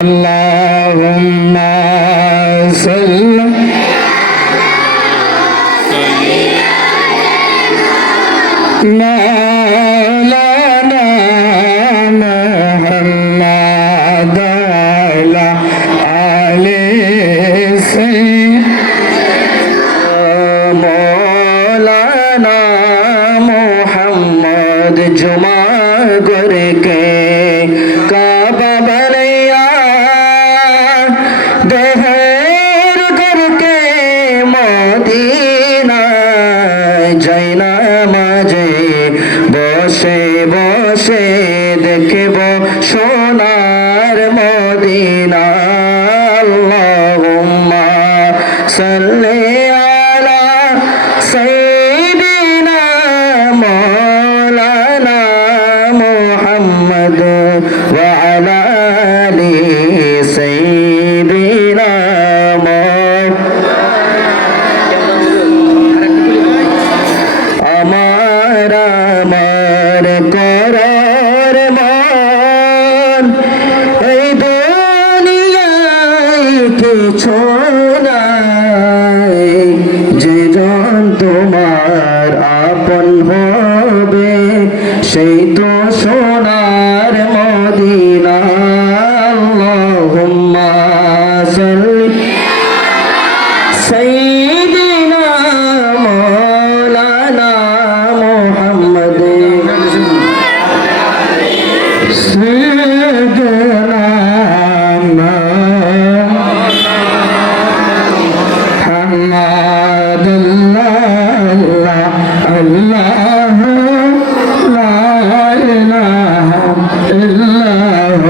اللهم صل مولانا محمد وعلى آل مولانا محمد जुमा गुर के काबा बनैया देहर करके मदीना जाइना माजे बसे बसे देखब सोनार मदीना अल्लाहुम्मा सल्ली आला सय्यिदिना मौलाना मुहम्मद व अला आलि सय्यिदिना আমার আমার করার মন এই দুনিয়ায় কিছু নাই যেজন তোমার আপন হবে সেই তো সোনার মদিনা আল্লাহুম্মা সাল্লি সাইয়্যিদিনা মৌলানা মুহাম্মদ সাইয়্যিদিনা মুহাম্মদ আল্লাহ আল্লাহ লা ইলাহা ইল্লাল্লাহ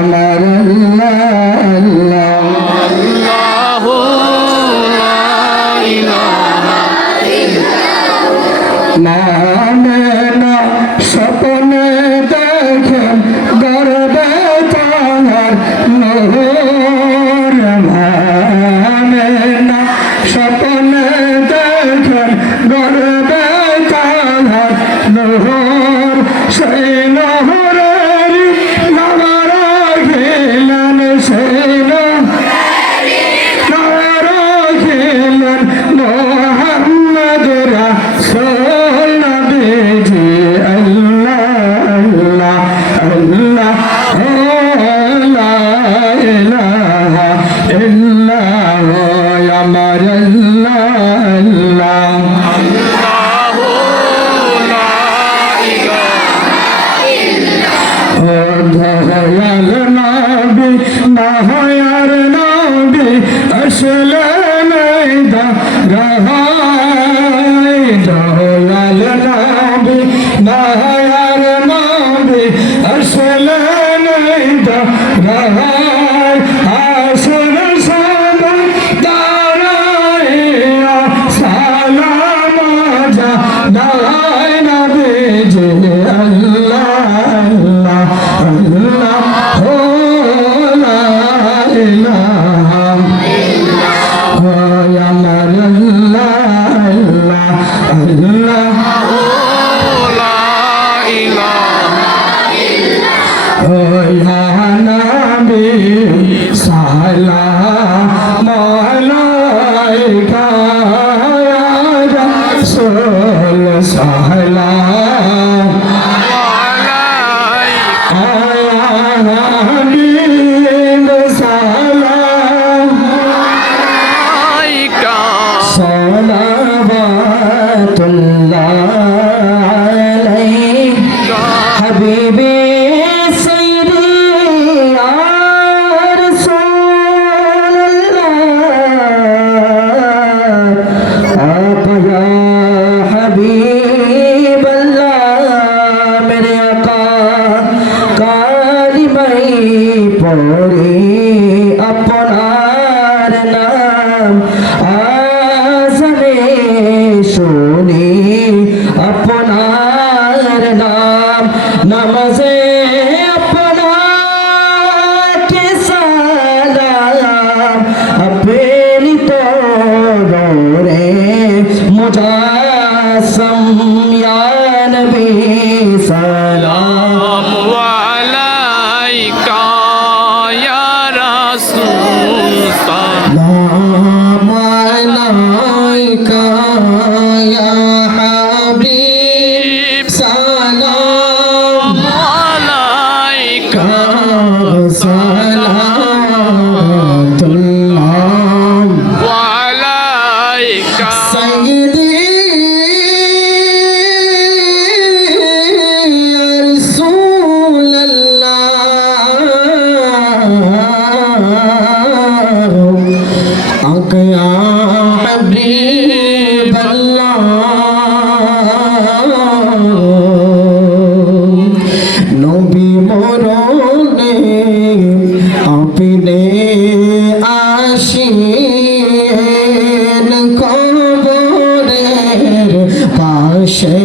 আমার আল্লাহ মানে না স্বপ্নে দেখেন গর্বে তোমার নূর মানে না স্বপ্নে দেখেন গর্বে তোমার নূর সেই নহরের নামার গেলেন সেই নহর গেলেন মোহাম্মদ রাসূল নবীজি আল্লাহ আল্লাহ লা ইলাহা ইল্লাল্লাহ আমার আল্লাহ দয়াল নবী মায়ার নবী আসলেন রাহাই দয়াল নবী মায়ার নবী আসলেন রাহাই আসল সবাই দাঁড়াইয়া সালাম জানাই নবীজি আল্লাহ আল্লাহ ও লা ইলাহা ইল্লাল্লাহ আমার আল্লাহ আল্লাহ লা ইলাহা ও ইয়া নবী সালাম আলাইকা ইয়া রাসূল সালাম হাবিব সালাম আলাইকা সালাওয়াতুল্লাহ আলাইকা হাবিবি সাইয়্যিদি ইয়া রাসূলুল্লাহ आप या हबीब अल्लाह मेरे आका কালিমাই পড়ে আপনার নাম আজমে শুনি আপনার নাম নামাজে আপনাকে সালাম আপনি তো রে মুজাসম ইয়া নবী সালাম আলাইকা ইয়া সালাম আলাইকা ইয়া হাবিব সালাম আলাইকা সালাতুল্লাহ ওয়ালাইকা সাইয়্যিদি ইয়া রাসূলাল্লাহ আকা ইয়া হাবিবাল্লাহ নবী মরণে আপনি আসিয়েন কবরের পাশে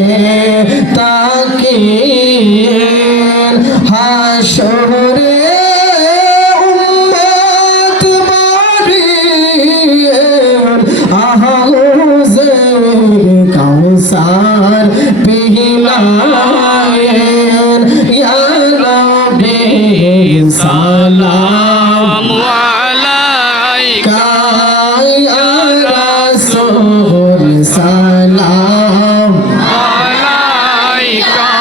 তাকিয়েন হাসরে উম্মত বাড়িয়েন আহাউজে কাউসার পিলায়েন ইয়া নবী সালাম আলাইকা ইয়া রাসূল সালাম আলাইকা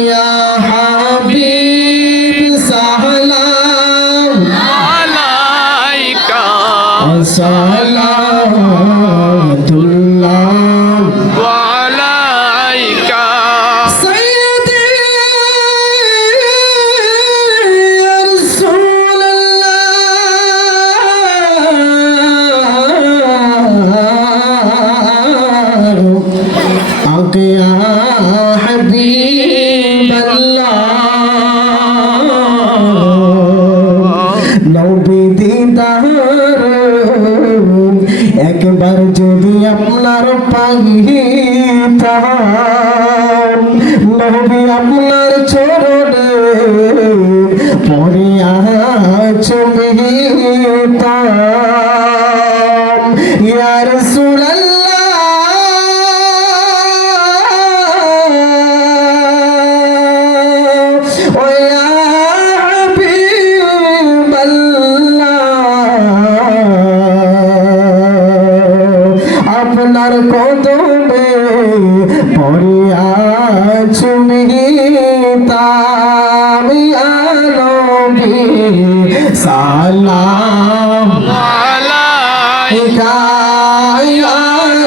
ইয়া হাবিব সালাম আলাইকা সালাতুল্লাহ ওয়ালাইকা سيدي يا رسول الله أنت يا حبيب الله নবী দিদার একবার যদি আপনার পাইতাম নবী আপনার চরণে পড়িয়া চলিতাম ইয়া রাসূলাল্লাহ ও ইয়া হাবিবাল্লাহ আপনার কদমে পড়িয়া চুমিতাম ইয়া নবী সালাম আলাইকা ইয়া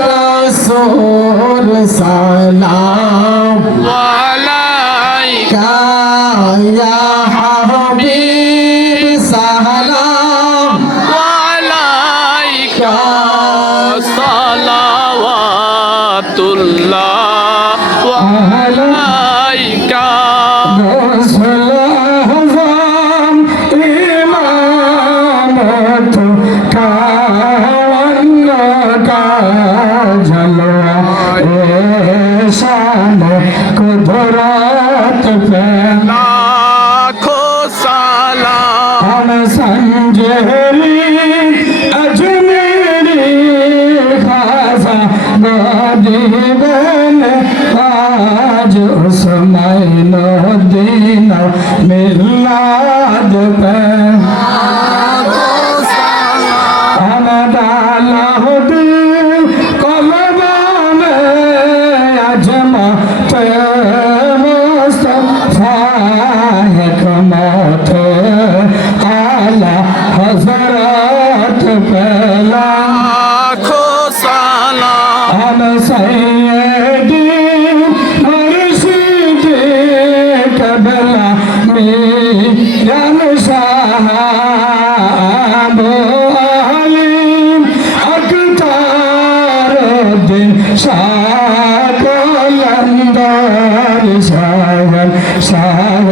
রাসূল সালাম ওয়ালাইকা ইয়া হাবিব সালাম ওয়ালাইকা সালাওয়াতুল্লাহ ওয়ালাইকা রসুল আযম ইমামত কাওয়ান্না কা জলওয়া শান কুদরত पे লাখো সালাম हम संजरी अजमेरी खासा दीवन आज उस्माइल दीन मिलाद पे हम दालाहुद्दीन कलबा में अजमत मुस्तफा हिकमत आला हजरत पहला লাখো সালাম हम सैयदी मुर्शिदी कबला मीरान साहब अलीम अख्तार दिन शाह कलंदर शाहन शाह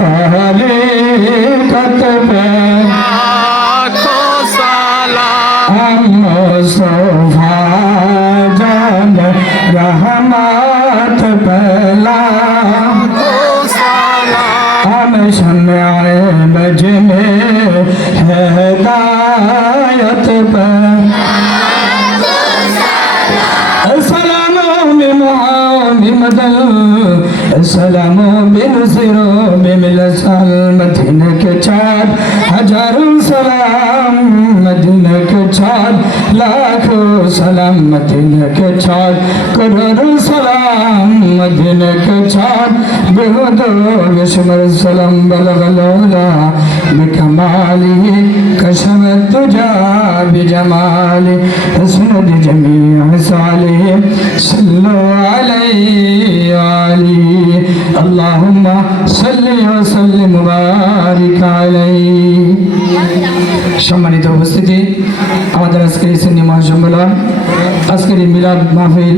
तारीकत पे লাখো সালাম हम मुस्तफा जान रहमत पहला हम शम्याए बज में हिदायत पर السلام بنصر بملسل مدينة के चाँद हजारों सलाम सलाम मदीने के छाड़ करोड़ों सलाम मदीने के छाड़ बेहुदो यशमर सलाम बलगलोला बिकमाली कशम तुजा बिजमाली हसनद जमीअ साली सल्लु अलैहि वाली अल्लाहुम्मा सल्लि व सल्लिम मुबारिक अलैहि। সম্মানিত উপস্থিতি, আমাদের আজকের এই সুন্নি মহাসম্মেলন, আজকের এই মিলাদ মাহফিল,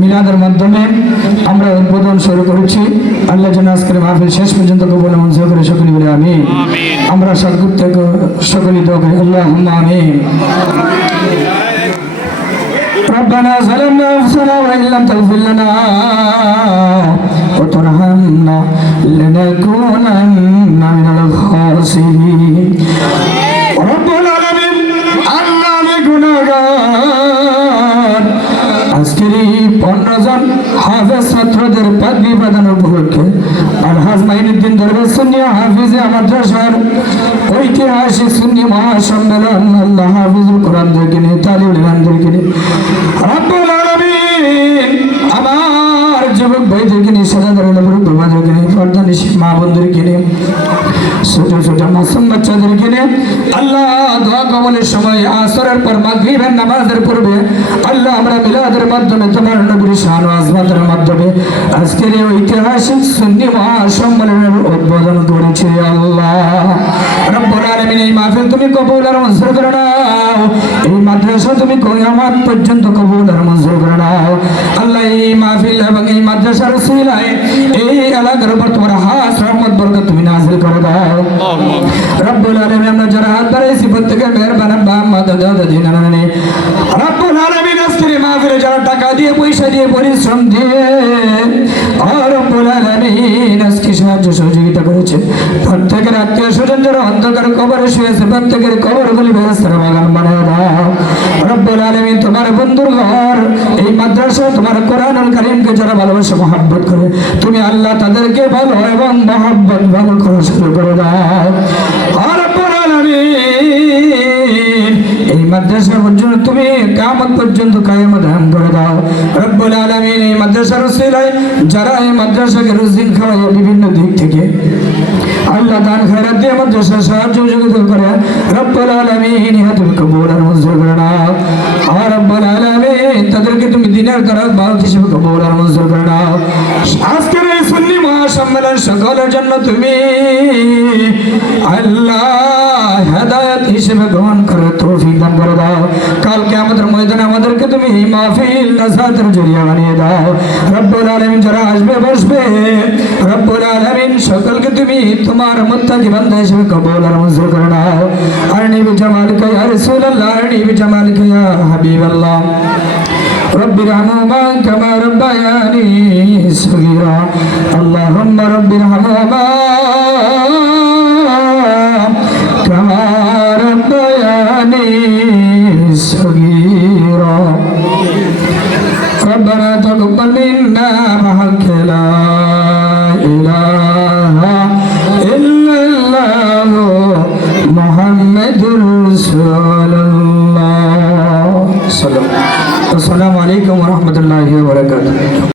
মিলাদের মাধ্যমে আমরা উদ্বোধন শুরু করেছি। আল্লাহ যেন আজকের মাহফিল শেষ পর্যন্ত কবুল মঞ্জুর করে সকলে বলে আমিন। আমরা সকলেই দোয়া করি আল্লাহুম্মা আমিন। ربنا ظلمنا أنفسنا وإن لم تغفر لنا وترحمنا لنكونن من الخاسرين। رب العالمين আল্লাহ আমি গুনাহগার। আজকের এই 15 জন হাফেজ ছাত্রদের পাগড়ি বাঁধানো উপলক্ষে আলহাজ মাইনুদ্দিন দরবার সুন্নি হাফিজে মাদ্রাসার ঐতিহাসিক সুন্নি মহাসম্মেলন আল্লাহ হাফিজুল কোরআনদেরকে নিয়ে তালিবুল ইলমদেরকে নিয়ে রব্বুল আলামিন আমার যুবক ভাইদেরকে নিয়ে সাজাদার বৃদ্ধ ভাইদেরকে নিয়ে পর্দানিশী মা বোনদেরকে নিয়ে ছোট ছোট মাসুম বাচ্চাদেরকে নিয়ে আল্লাহ দোয়া কবুলের সময় আসরের পর মাগরিবের নামাজের পূর্বে আল্লাহ আমরা মিলাদের মাধ্যমে তোমার নবীর শান ও আজমতের মাধ্যমে আজকের এই ঐতিহাসিক সুন্নি মহাসম্মেলনের উদ্বোধন করেছি। আল্লাহ রব্বুল আলামিন এই মাহফিল তুমি কবুল আর মঞ্জুর করে নাও, এই মাদ্রাসা তুমি কিয়ামত পর্যন্ত কবুল আর মঞ্জুর করে নাও। আল্লাহ এই মাহফিল এবং এই মাদ্রাসার উসিলায় এই এলাকার উপর তোমার খাস রহমত বরকত তুমি নাযিল করে দাও। রব্বুল আলামিন আমরা যারা হাত বাড়াইছি প্রত্যেকের মেহেরবান আব্বা আম্মা দাদা দাদি নানা নানি রব্বুল আলামিন আজকের এই মাহফিলে যারা টাকা দিয়ে পয়সা দিয়ে পরিশ্রম দিয়ে রব্বুল আলামিন আজকে সাহায্য সহযোগিতা করেছে, প্রত্যেকের আত্মীয় স্বজন যারা অন্ধকার কবরে শুয়েছে প্রত্যেকের কবরগুলি ব্যবস্থার বাগান বানিয়ে দাও। রব্বুল আলামিন তোমার বন্ধুর ঘর এই মাদ্রাসা তোমার কোরআনুল কারীমকে যারা ভালোবাসে মহব্বত করে তুমি আল্লাহ তাদেরকে ভালো এবং মহব্বত ভালো করা শুরু করে দাও। রব্বুল আলামিন এই মাদ্রাসা পর্যন্ত তুমি কিয়ামত পর্যন্ত কায়েম দান করে দাও। রব্বুল আলামিন এই মাদ্রাসার উসিলায় যারা এই মাদ্রাসাকে রুজিক খাওয়ায় বিভিন্ন দিক থেকে আল্লাহ দান খয়রাত দিয়ে মাদ্রাসা সাহায্য সহযোগিতা করে রব্বুল আলামিন ইহা তুমি কবুল আর মঞ্জুর করে নাও। রব্বুল আলামিন তাদেরকে তুমি দিনের তরফ বাহক হিসেবে কবুল আর মঞ্জুর করে নাও। আজকের এই সুন্নি মহাসম্মেলন সকলের জন্য তুমি আল্লাহ হেদায়েত হিসেবে গ্রহণ করে তৌফিক দান করে দাও। কালকে আমাদের ময়দানে আমাদেরকে তুমি মাহফিল নাজাতের জরিয়া বানিয়ে দাও। রব্বুল আলামিন যারা আসবে বসবে রব্বুল আলামিন সকলকে তুমি তোমার মুত্তাকি বান্দা হিসেবে কবুল আর মঞ্জুর করে নাও। আর নবী জামালিকা ইয়া রাসূলুল্লাহ, নবী জামালিকা ইয়া হাবিবাল্লাহ, رب ارحمهما كما ربياني صغيرا اللهم رب ارحمهما